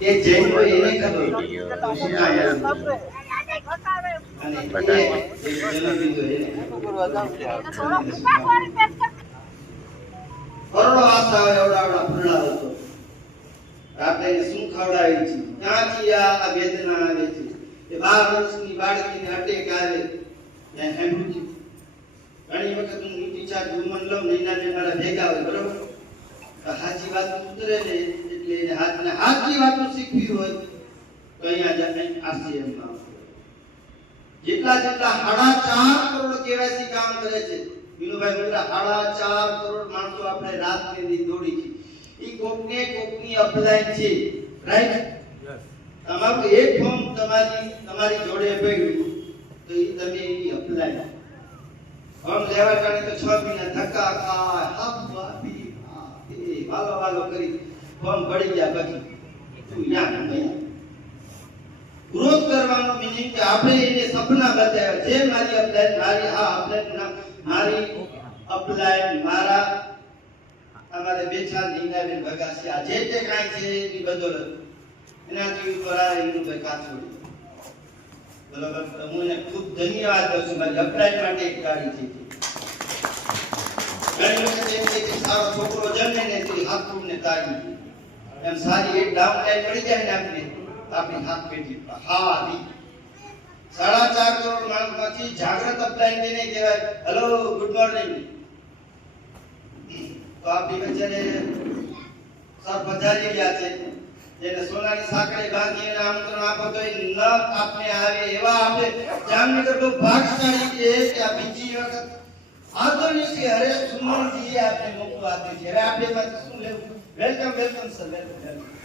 એ જૈન હોય એને ખબર શું કાયા અને એ જન્મબિંદુ એને કરોડો આશા એવડા ફૂલડા હતો આપણે શું ખવડાવી છે ક્યાંથી આ વેદના આવે છે એ 12 વર્ષની બાળકીને અટેક આવે ત્યાં હેમુજી ઘણી વખત હું ટીચર જુમન લઉં નૈના ને મારા ભેગા હોય બરોબર હાચી વાત ઉતરે ને એટલે એને હાચી વાતો શીખવી હોય તો અહીંયા જઈને આરસીએમમાં જેટલા 4.5 કરોડ કેવાયસી કામ કરે છે વિનુભાઈ મિત્રા 4.5 કરોડ માણસો આપણે રાત ને દી દોડી છે ઈ કોકની અપ્લાય છે રાઈટ તમારું એક ફોર્મ તમારી જોડે પડ્યું તો ઈ તમે ઈ અપ્લાય ફોર્મ લેવા કારણે તો 6 મહિના ધક્કા ખાય હાપી એ વાલો કરી ફોર્મ ભરી ગયા પછી તું યાદ નહીં ગ્રોથ કરવાનો મીનિંગ કે આપણે એને સપના બતાવ્યા જે મારી અપ્લાય મારા અમારે બે ચાર નીંદાબેન ભગાસિયા જે તે કાંઈ છે એની બદોલત એનાથી ઉપર આ એનું ભાઈ કાચોડી બરાબર હું એને ખૂબ ધન્યવાદ દઉં છું મારી અપ્લાય માટે એક ગાડી છે ઘણી વખત એમ કે સારો છોકરો જન્મે ને તે હાથું ને તાળી એમ સારી એક ડાઉન લાઈન મળી જાય ને આપણી હાથ પેટી હા દી 4.5 કરોડ માણસમાંથી જાગૃત અપ્લાય તેને કહેવાય હેલો ગુડ મોર્નિંગ તો આપણી વચ્ચે સર પધારી રહ્યા છે જેને સોનાની સાંકળે બાંધીને આમંત્રણ આપો તો એ ન આપને આવે એવા આપણે જામનગર બહુ ભાગ્યશાળી છે કે આ બીજી વખત આદરણીય શ્રી હરેશ સુમનજી આપને મોકલો આપે છે હવે આપણે શું લેવું વેલકમ સર વેલકમ